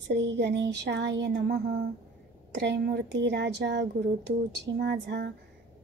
श्री गणेशाय नमः. त्रैमूर्ती राजा गुरु तुझी माझा,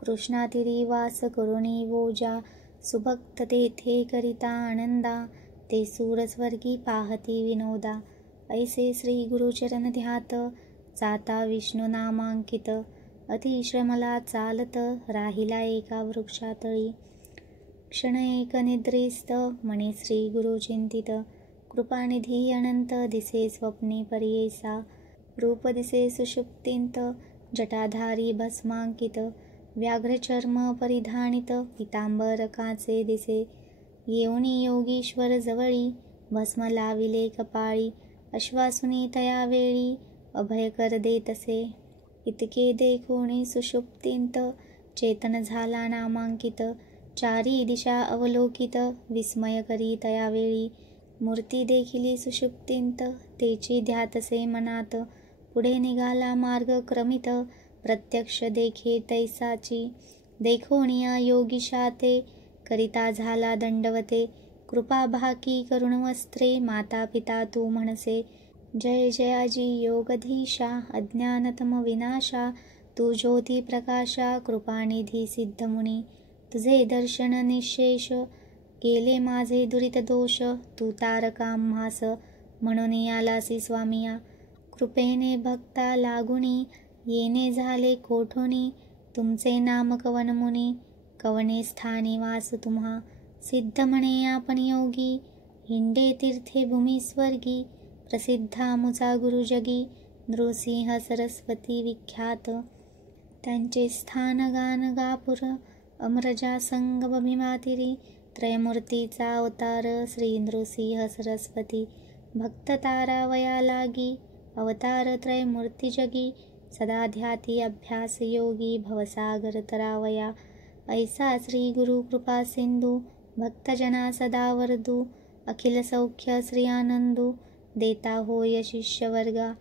कृष्णातिरी वास करुणी वोजा, सुभक्त तेथे करिता आनंदा, ते सूर स्वर्गी पाहती विनोदा. ऐसे श्री गुरुचरण ध्यात, जाता विष्णू नामांकित, अतिश्रमला चालत, राहिला एका वृक्षातळी. क्षण एक निद्रिस्त, मनी श्री गुरु चिंतित, कृपानिधी अनंत, दिसे स्वप्नी पर्येसा. रूप दिसे सुषुप्तींत, जटाधारी भस्मांकित, व्याघ्रचर्म परिधानित, पितांबर काचे दिसे. येऊनी योगीश्वर जवळी, भस्म लाविले कपाळी, अश्वासुनी तया वेळी, अभय कर देतसे. इतके देखोनी सुषुप्तींत, चेतन झाला नामांकित, चारी दिशा अवलोकित, विस्मय करी तया वेळी. मूर्ती देखिली सुषुप्तींत, तेची ध्यातसे मनात, पुढे निघाला मार्ग क्रमित, प्रत्यक्ष देखे तैसाची. देखोनिया योगीशा ते, करिता झाला दंडवते, कृपा भाकी करुण वस्त्रे, माता पिता तू म्हणसे. जय जयाजी योगधीशा, अज्ञानतम विनाशा, तू ज्योती प्रकाशा, कृपानिधी सिद्धमुनी. तुझे दर्शन निशेष, गेले माझे दुरित दोष, तू तारका आम्हास, म्हणून आलासी स्वामिया. कृपेने भक्ता लागुनी, येणे झाले कोठोनी, तुमचे नाम कवन मुनी, कवने स्थानी वास तुम्हा. सिद्ध म्हणे आपण योगी, हिंडे तीर्थे भूमी स्वर्गी, प्रसिद्धा मुचा गुरु जगी, नृसिंह सरस्वती विख्यात. त्यांचे स्थान गान गापुर, अमरजा संग भीमातिरी, त्रयमूर्तीचा अवतार श्री नृसिंह सरस्वती. भक्त तारावया लागी, अवतार त्रयमूर्ती जगी, सदा ध्याती अभ्यास योगी, भवसागर तरावया. ऐसा श्री गुरु कृपा सिंधू, भक्तजना सदा वरदू, अखिल सौख्य श्री आनंदू, देता होय शिष्य वर्गा.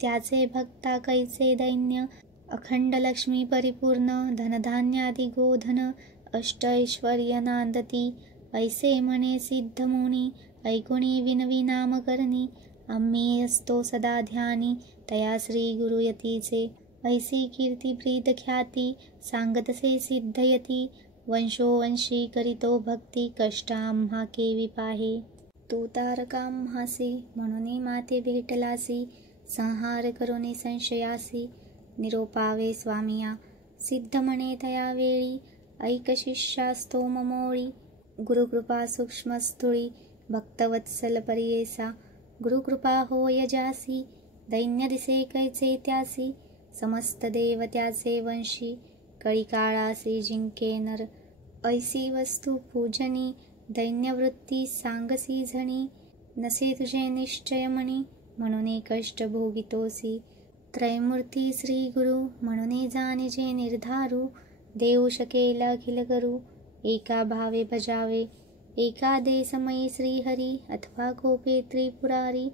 त्याचे भक्ता कैसे दैन्य, अखंड लक्ष्मी परिपूर्ण, धनधान्यादी गोधन, अष्ट ऐश्वर्य नांदती. ऐसे म्हणे सिद्ध मुनी, ऐकुणी विनवी नाम करणी, आम्ही असतो सदा ध्यानी, तया श्री गुरु यतीचे. ऐसी कीर्ती प्रीत ख्याती, सांगतसे सिद्ध यती, वंशोवंशी करीतो भक्ती, कष्ट आम्हा केवी पाहे. तू तारका आम्हासी, म्हणून माते भेटलासी, संहार करुनी संशयासी, निरोपावे स्वामिया. सिद्ध म्हणे तया वेळी, ऐक शिष्यास्तो ममोळी, गुरुकृपा सूक्ष्म स्थूळी, भक्तवत्सल पर्येसा. गुरुकृपा होय जासी, दैन्य दिसे कैचे त्यासी, समस्त देव त्याचे वंशी, कळी काळासी जिंके नर. ऐसी वस्तू पूजनी, दैन्यवृत्ती सांगसी झणी, नसे तुझे निश्चय मणी, म्हणून कष्ट भोगितोसी. त्रैमूर्ती श्री गुरु, म्हणून जाणिजे निर्धारू, देऊ शकेल अखिल करू, एका भावे भजावे. एका दे समयी श्रीहरी, अथवा कोपे त्रिपुरारी,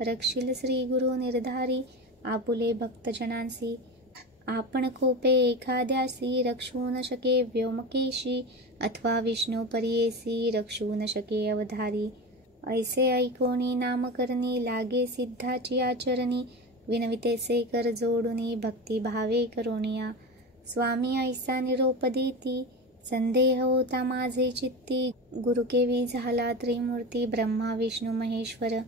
रक्षिल श्री गुरु निर्धारी, आपुले भक्तजनांसी. आपण कोपे एखाद्यासी, रक्षू न शके व्योमकेशी, अथवा विष्णू पर्येसी, रक्षू न शके अवधारी. ऐसे ऐकोनी नामकरणी, लागे सिद्धाची आचरणी, विनवितेसे कर जोडुनी, भक्ती भावे करोनिया. स्वामी ऐसा निरोप देती, संदेह होता माझे चित्ती, गुरु केवी झाला त्रिमूर्ती, ब्रह्मा विष्णू महेश्वर.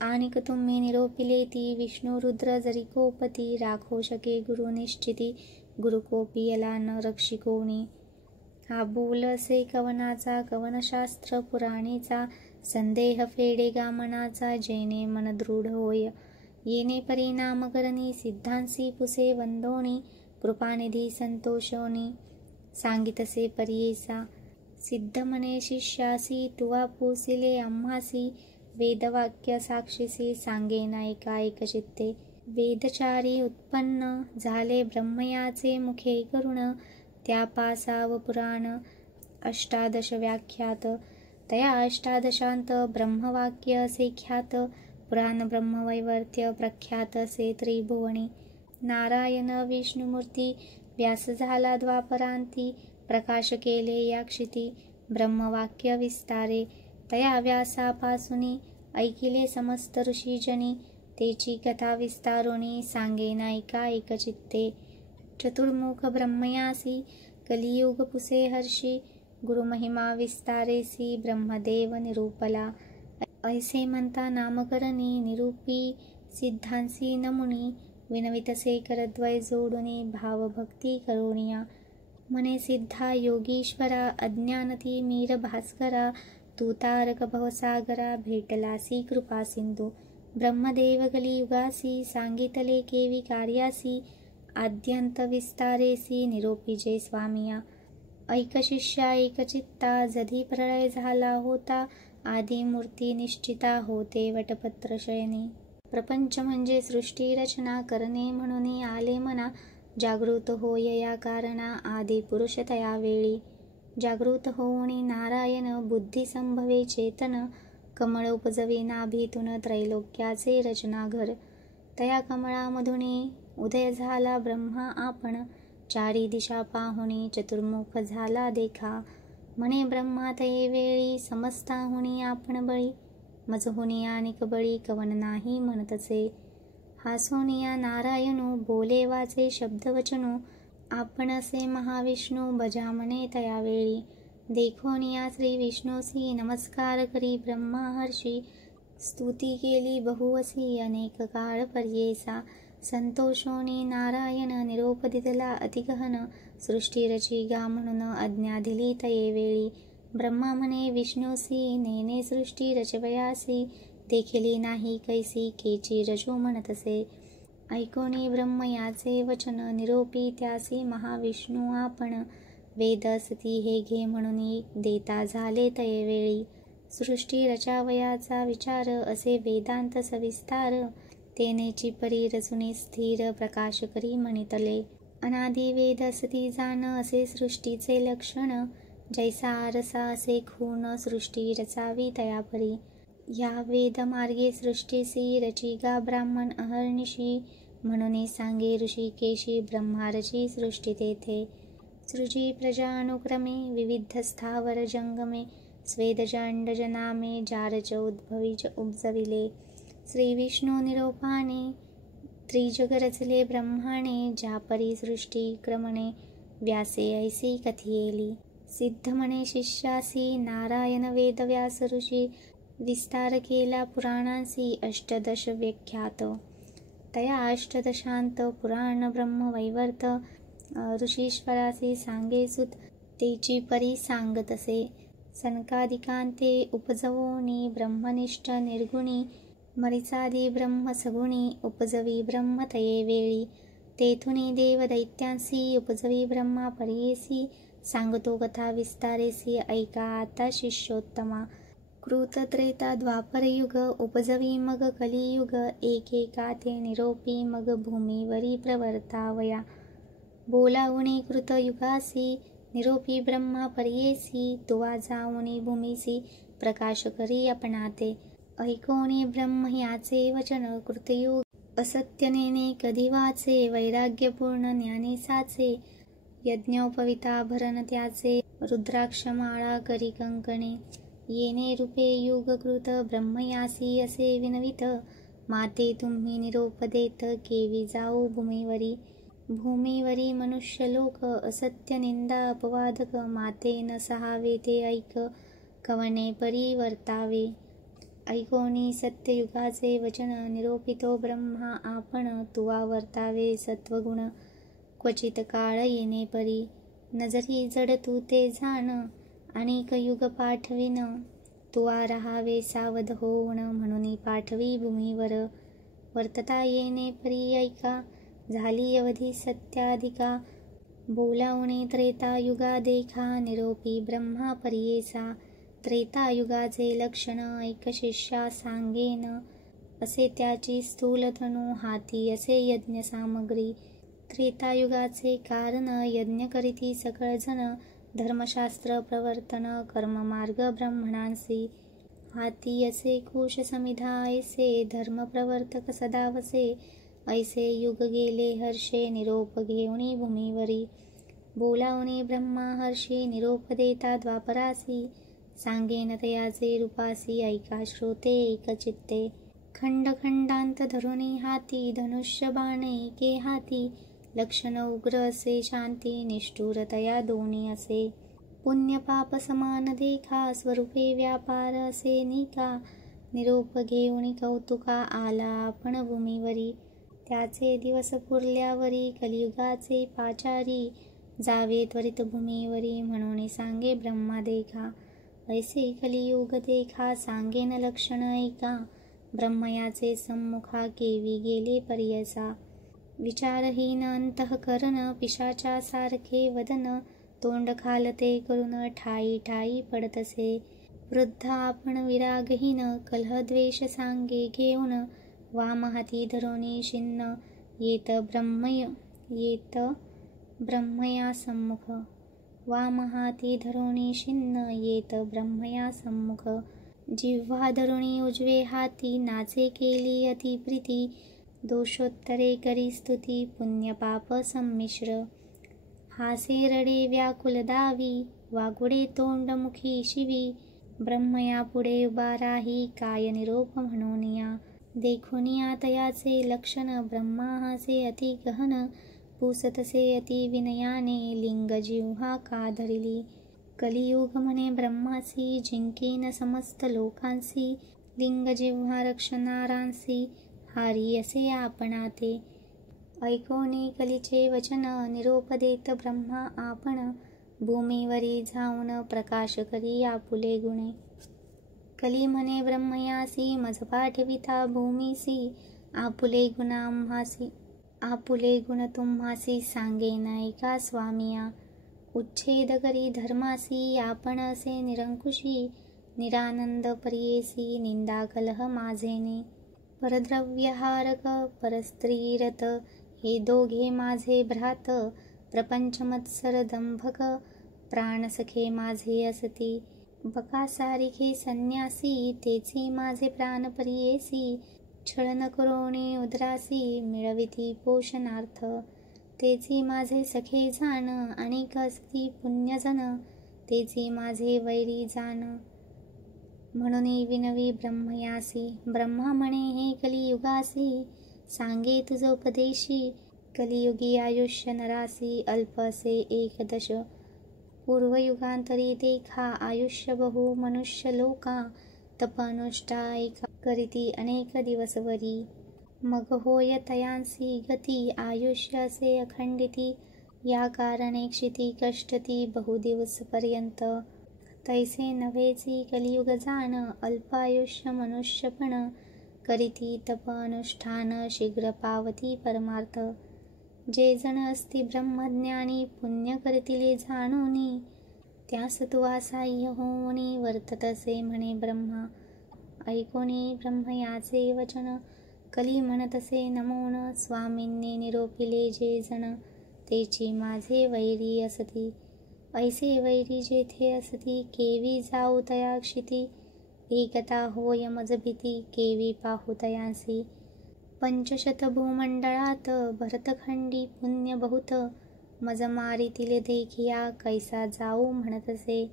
आणिक तुम्ही निरोपिलेती, विष्णू रुद्र जरी कोपती, राखो शके गुरु निश्चिती, गुरु कोपियला न रक्षिकोणी. हा बोल असे कवनाचा, कवनशास्त्र पुराणेचा, संदेह फेडे गामनाचा, जेणे मन दृढ होय. येणे परिणाम करणी, सिद्धांसी पुसे वंदोणी, कृपानिधी संतोषोनी, सांगितसे पर्येसा. सिद्ध म्हणे शिष्यासी, तुवा पुसिले आम्हासी, वेदवाक्य साक्षीसी, सांगेन ऐका एक चित्ते. वेदचारी उत्पन्न, झाले ब्रह्मयाचे मुखे करुण, त्या पासाव पुराण, अष्टादश व्याख्यात. तया अष्टादशांत, ब्रह्मवाक्य असे ख्यात, पुराण ब्रह्मवैवर्त्य प्रख्यात असे त्रिभुवनी. नारायण विष्णुमूर्ती, व्यास झाला द्वापरांती, प्रकाश केले या क्षिती, ब्रह्मवाक्य विस्तारे. तया व्यासापासुनी, ऐकिले समस्त ऋषीजनी, तेची कथा विस्तारुणी सांगेन ऐका एकचित्ते. चतुर्मुख ब्रह्मयासी कलियुग पुसे हर्षी, गुरुमहिमा विस्तारेसी ब्रह्मदेव निरूपला. ऐसे म्हणता नामकरणी निरूपी सिद्धांसी नमुनी, विनवितसे करद्वय जोडुनी भावभक्ती करुणिया. म्हणे सिद्धा योगीश्वरा अज्ञानती मीर भास्करा, तू तारक भवसागरा भेटलासी कृपा सिंधू. ब्रह्मदेव कलियुगासी सांगितले केवी कार्यासी, आद्यंत विस्तारेसी निरोपी जय स्वामिया. ऐक शिष्या एकचित्ता जधी प्रलय झाला होता, आदिमूर्ती निश्चिता होते वटपत्र शयनी. प्रपंच म्हणजे सृष्टी रचना करणे म्हणून आले मना, जागृत होय या कारणा आदि पुरुष तया वेळी. जागृत होऊनी नारायण बुद्धी संभवे चेतन, कमळ उपजवी नाभीतून त्रैलोक्याचे रचनाघर. तया कमळामधुनी उदय झाला ब्रह्मा आपण, चारी दिशा पाहुनी चतुर्मुख झाला देखा. म्हणे ब्रह्मा तये वेळी समस्ताहुनी आपण बळी, मजहुनी आणिक बळी कवन नाही म्हणतसे. हासोनिया नारायणू बोले वाचे शब्दवचनू, आपण असे महाविष्णू बजा म्हणे तया वेळी. देखोनिया श्री विष्णूसी नमस्कार करी ब्रह्मा हर्षी, स्तुती केली बहुवसी अनेक काळ पर्येसा. संतोषोनी नारायण निरोप दिला अतिगहन, सृष्टी रची गा म्हणून आज्ञा दिली तये वेळी. ब्रह्मा म्हणे विष्णूसी नेने सृष्टी रचवयासी, देखिली नाही कैसी केची रचू म्हणतसे. ऐकोनी ब्रह्म याचे वचन निरोपी त्यासी महाविष्णू आपण, वेद असती हे घे म्हणून देता झाले तये वेळी. सृष्टी रचावयाचा विचार असे वेदांत सविस्तार, तेनेची परी रचुनी स्थिर प्रकाश करी म्हणितले. अनादि वेद असती जाण असे सृष्टीचे लक्षण, जैसा आरसा असे खून सृष्टी रचावी तया परी. या वेद मार्गे सृष्टीसी रचिगा ब्राह्मण अहर्निशी, म्हणून सांगे ऋषिकेशी ब्रह्मा रची सृष्टी तेथे. सृजी प्रजा अनुक्रमे विविध स्थावर जंगमे, स्वेदज अंडज नामे जारज उद्भवीज उपजविले. श्री विष्णू निरोपाने त्रिजग रचले ब्रह्माने, ज्या परी सृष्टी क्रमणे व्यासे ऐसी कथियेली. सिद्ध म्हणे शिष्यासी नारायण वेद व्यास ऋषी, विस्तार केला पुराणांसी अष्टदश व्याख्यात. तया अष्टदशांत पुराण ब्रह्म वैवर्त, ऋषीश्वरासी सांगे सुत तेची परी सांगतसे. सनकादिकांते उपजवोनी ब्रह्मनिष्ठ निर्गुणी, मरिचादी ब्रह्म सगुणी उपजवी ब्रह्म तये वेळी. तेथुनी देव दैत्यांसी उपजवी ब्रह्मा पर्येसी, सांगतो कथा विस्तारेसी ऐका आता शिष्योत्तमा. कृत त्रेता द्वापर युग उपजवी मग कलियुग, एकेका ते निरोपी मग भूमीवरी प्रवर्तावया. बोलावुनी कृत युगासी निरोपी ब्रह्मा पर्येसी, तुवा जाऊनी भूमीसी प्रकाश करी आपणाते. ऐकोनी ब्रह्म याचे वचन कृतयुग असत्य नेने कधी वाचे, वैराग्यपूर्ण ज्ञानी साचे. यज्ञोपविता भरण त्याचे, रुद्राक्षमाळा करी कंकणे. येणे रूपे युगकृत ब्रह्मयासी असे विनवित, माते तुम्ही निरोप देत केवी जाऊ भूमीवरी. भूमीवरी मनुष्यलोक असत्य निंदा अपवादक, माते न सहावे ते ऐक कवने परी वर्तावे. ऐकोनी सत्ययुगाचे वचन निरोपितो ब्रह्मा आपण, तुवा वर्तावे सत्वगुण क्वचित काळ येणे परी. नजरी जड तू ते जाण अनेक युग पाठविन, तुवा रहावे सावध होऊन म्हणून पाठवी भूमीवर. वर्तता येणे परी ऐका झाली अवधी सत्याधिका, बोलावणे त्रेतायुगा देखा निरोपी ब्रह्मा पर्येसा. त्रेतायुगाचे लक्षण ऐक शिष्या सांगेन, असे त्याची स्थूलतनु हाती असे यज्ञ सामग्री. त्रेतायुगाचे कारण यज्ञ करीती सकळजण, धर्मशास्त्र प्रवर्तन कर्ममार्ग ब्राह्मणांसी. हाती असे कुश समिधा ऐसे धर्मप्रवर्तक सदावसे, ऐसे युग गेले हर्षे निरोप घेऊनी भूमीवरी. बोलावणे ब्रह्मा हर्षी निरोप देता द्वापरासी, सांगेन तयाचे रूपासी ऐका श्रोते एकचित्ते. खंड खंडांत धरुणी हाती, धनुष्य बाण एके हाती, लक्षण उग्र असे शांती, निष्ठुरतया दोन्ही असे, पुण्य पाप समान देखा, स्वरूपे व्यापार असे निका, निरोप घेऊन कौतुका आला आपण भूमीवरी, त्याचे दिवस पुरल्यावरी, कलियुगाचे पाचारी, जावे त्वरित भूमीवरी, म्हणून सांगे ब्रह्मा देखा, ऐसे कलियुग देखा, सांगेन लक्षण ऐका, ब्रह्मयाचे सम्मुखा, केवी गेले पर्यसा, विचारहीन अंतःकरण, पिशाचा सारखे वदन, तोंड खालते करून ठाई ठाई पडतसे, वृद्ध आपण विरागहीन, कलह द्वेष सांगे घेऊन, वाम हाती धरुणी शिन्न, येत ब्रह्मया सम्मुख, वाम हाती धरुणी शिन्न, येत ब्रह्मया सम्मुख, जिव्हा धरुणी उजवे हाती, नाचे केली अति प्रीती, दोषोत्तरे करी स्तुती, पुण्य पाप संमिश्र, हासे रडे व्याकुल दावी, वागुडे तोंड मुखी शिवी, ब्रह्मया पुढे उभा राही, काय निरोप म्हणून या, देखुनिया तयाचे लक्षण, ब्रह्मा हासे अति गहन, पुसतसे अति विनयाने, लिंग जिव्हा का धरिली, कलियुग म्हणे ब्रह्मासी, जिंकेन समस्त लोकांसी, लिंग जिव्हा रक्षणारांसी, हारी असे आपणाते, ऐकोनी कलीचे वचन, निरोप देत ब्रह्मा आपण, भूमीवरी जाऊन प्रकाश करी आपुले गुणे, कली म्हणे ब्रह्मयासी, मज पाठविता भूमीसी, आपुले गुण तुम्हासी, सांगेन ऐका स्वामिया, उच्छेद करी धर्मासी, आपण असे निरंकुशी, निरानंद पर्येसी, निंदा कलह माझेने, परद्रव्यहारक परस्त्रीरत, हे दोघे माझे भ्रात, प्रपंच मत्सर दंभक, प्राणसखे माझे असती, बकासारिखे संन्यासी, तेची माझे प्राण पर्येसी, छळन करोणी उदरासी, मिळविती पोषणार्थ, तेची माझे सखे जाण, अनेक असती पुण्यजन, तेची माझे वैरी जाण, म्हणून विनवी ब्रह्मयासी, ब्रह्मा म्हणे हे कलियुगासी, सांगे तुझ उपदेशी, कलियुगी आयुष्य नरासी, अल्प असे एकदश, पूर्वयुगांतरी देखा, आयुष्य बहु मनुष्य लोका, तप अनुष्ठा एका करीती अनेक दिवसवरी, मग होय तयांसी गती, आयुष्य असे अखंडिती, या कारणे क्षिती कष्टती बहुदिवस पर्यंत, तैसे नव्हेची कलियुग जाण, अल्प आयुष्य मनुष्यपण, करीती तप अनुष्ठान, शीघ्र पावती परमार्थ, जे जण असती ब्रह्मज्ञानी, पुण्य करतिले जाणोनी, त्यास तू असाह्य होऊनी, वर्ततसे म्हणे ब्रह्मा, ऐकोनी ब्रह्मयाचे वचन, कली म्हणतसे नमोन, स्वामींनी निरोपिले जे जण, तेची माझे वैरी असती, ऐसे वैरी जेथे असती, केवी जाऊ तया क्षिती, एकता होय मज भीती, केवी पाहू तयांसी, पंचशत भूमंडळात, भरतखंडी पुण्य बहुत, मज मारितील देखिया, कैसा जाऊ म्हणतसे,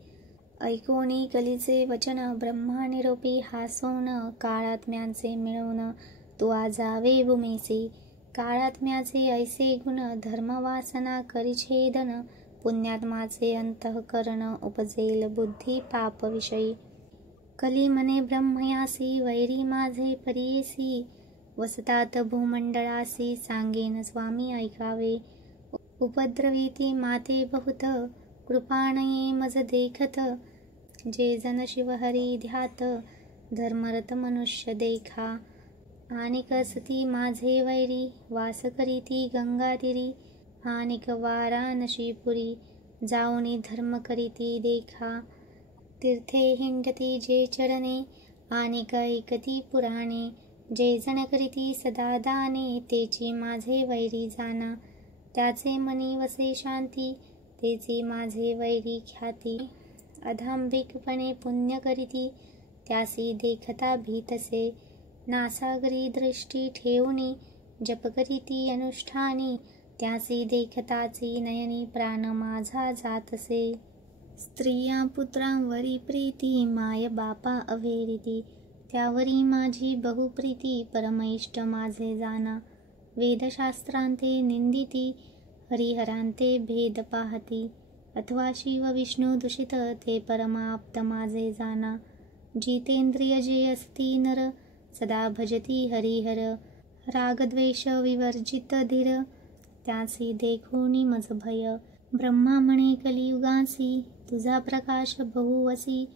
ऐकोनी कलीचे वचन, ब्रह्मा निरोपी हासोन, काळात्म्यांचे मिळवून, तू आजावे भूमीसी, काळात्म्याचे ऐसे गुण, धर्मवासना करिछेदन, पुण्यात्माचे अंतःकरण, उपजेल बुद्धी पापविषयी, कली म्हणे ब्रह्मयासी, वैरी माझे पर्येसी, वसतात भूमंडळासी, सांगेन स्वामी ऐकावे, उपद्रवीती माते बहुत, कृपाणये मज देखत, जे जन शिवहरी ध्यात, धर्मरत मनुष्य देखा, आनिक असती माझे वैरी, वास करीती गंगातीरी, आनिक वाराणसीपुरी, जाऊनी धर्म करीती देखा, तीर्थे हिंडती जे चरणे, आनिक ऐकती पुराणे, जे जण करीती सदा दाने, तेची माझे वैरी जाणा, त्याचे मनी वसे शांती, तेची माझे वैरी ख्याती, अधांबिकपणे पुण्य करीती, त्यासी देखता भीतसे, नासागरी दृष्टी ठेवूनी, जप करीती अनुष्ठानी, त्यासी देखताची नयनी, प्राण माझा जातसे, स्त्रिया पुत्रांवरी प्रीती, माय बापा अवेरिती, त्यावरी माझी बहुप्रीती, परमैष्ट माझे जाना. वेदशास्त्रांते निंदिती, हरिहरांते भेद पाहती. अथवा शिव विष्णू दूषित, ते परमाप्त माझे जाना. जितेंद्रिय जे असती नर, सदा भजती हरिहर. रागद्वेष विवर्जित धीर, त्यासी देखोनी मज भय. ब्रह्मा म्हणे कलियुगासी, तुझा प्रकाश बहुवसी.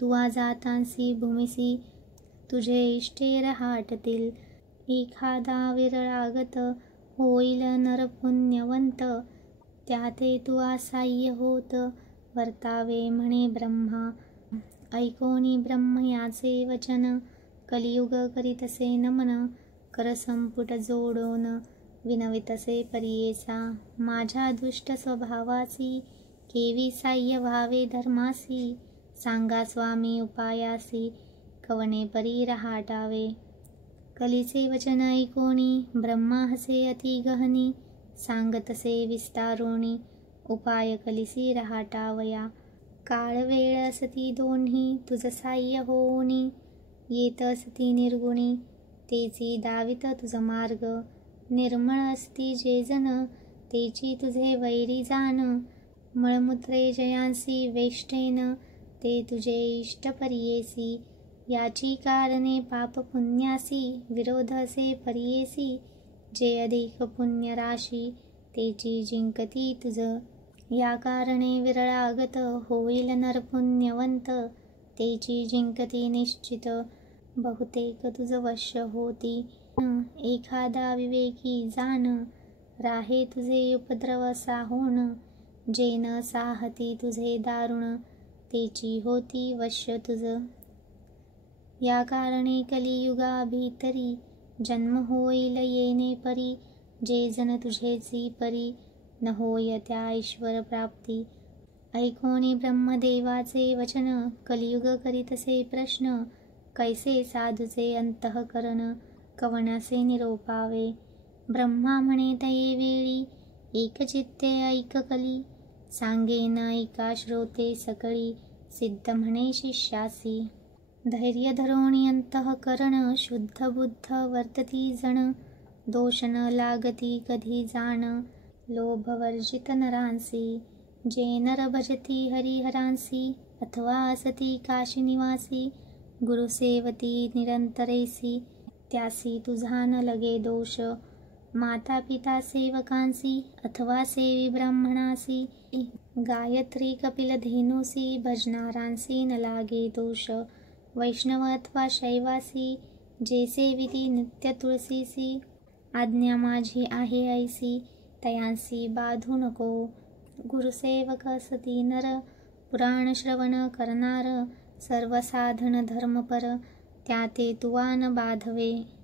तुवा जातांसी भूमिसी, तुझे इष्टे रहाटतील. एखादा विरळागत, होईल नर पुण्यवंत. त्याते तुवा साह्य होत, वर्तावे म्हणे ब्रह्मा. ऐकोनी ब्रह्म याचे वचन, कलियुग करीतसे नमन. कर संपुट जोडोन, विनवितसे परियेसा. माझ्या दुष्ट स्वभावासी, केवी साह्य व्हावे धर्मासी. सांगा स्वामी उपायासी, कवने परी रहाटावे. कलीचे वचन ऐकोनी, ब्रह्मा हसे अति गहनी. सांगतसे विस्तारोनी, उपाय कलिसी रहाटावया. काळ वेळ असती दोन्ही, तुझ साह्य होऊनी. येत असती निर्गुणी, तेची दावित तुझ मार्ग. निर्मळ असती जे जन, तेची तुझे वैरी जान. मळमूत्रे जयांसी वेष्टेन, ते तुझे इष्ट परियेसी. याची कारणे पाप पुण्यासी, विरोध असे परियेसी. जे अधिक पुण्य राशी, तेची जिंकती तुझ. या कारणे विरळागत, होईल नर पुण्यवंत. तेची जिंकती निश्चित, बहुतेक तुझ वश होती. एखादा विवेकी जाण, राहे तुझे उपद्रव साहोण. जे न साहती तुझे दारुण, तेची होती वश तुझ. या कारणे कलियुगा भीतरी, जन्म होईल येणे परी. जे जन तुझेची परी, न होय त्या ईश्वर प्राप्ती. ऐकोनी ब्रह्मदेवाचे वचन, कलियुग करीतसे प्रश्न. कैसे साधूचे अंतःकरण, कवनसे निरोपावे. ब्रह्मा म्हणे तये वेळी, एकचित्ते ऐक कली. सांगेन ऐका श्रोते सकळी, सिद्ध म्हणे शिष्यासी. धैर्य धरोणी अंतःकरण, शुद्ध बुद्ध वर्तती जण. दोष न लागती कधी जाण, लोभ वर्जित नरांसी. जे नर भजती हरिहरांसी, अथवा असती काशी निवासी. गुरुसेवती निरंतरेसी, त्यासी तुझा न लगे दोष. माता पिता सेवकांसी, अथवा सेवी ब्राह्मणासी. गायत्री कपिल धेनुसी, भजनारांसी न लागे दोष. वैष्णव अथवा शैवासी, जे सेविती नित्य तुळसीसी. आज्ञा माझी आहे ऐसी, तयांसी बाधू नको. गुरुसेवक असती नर, पुराण श्रवण करणार. सर्व साधन धर्मपर, त्याते तुवा न बाधवे.